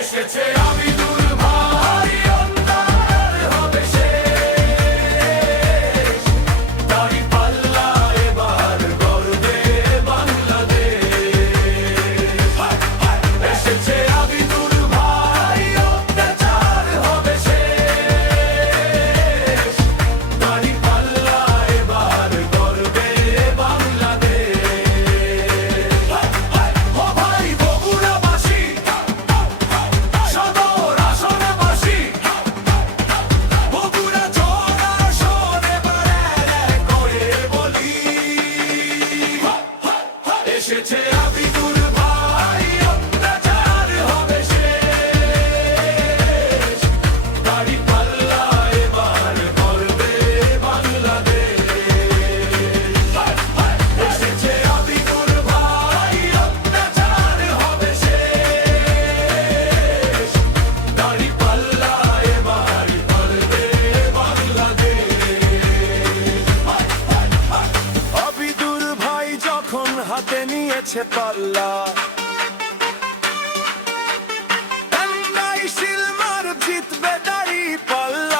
এসেছে আবিদুর ভাই, অন্যায় হবে শেষ। দাঁড়িপাল্লা এবার গর্বে বাংলাদেশ। এসেছে আবিদুর ভাই, অত্যাচার হবে শেষ। দাঁড়িপাল্লা এবার গর্বে বাংলাদেশ। ও ভাই বগুড়াবাসী, সদর আসনবাসী, বগুড়া জোন আসন এবার এক করে বলি, এসেছে আবিদুর ভাই, অত্যাচার হবে শেষ। দাঁড়িপাল্লা এবার গর্বে বাংলাদেশ। এসেছে আবিদুর ভাই, অত্যাচার হবে শেষ। দাঁড়িপাল্লা এবার গর্বে বাংলাদেশ। আবিদুর ভাই যখন হাতে নিয়েছে পাল্লা, শিলমার জিতবে দাঁড়িপাল্লা।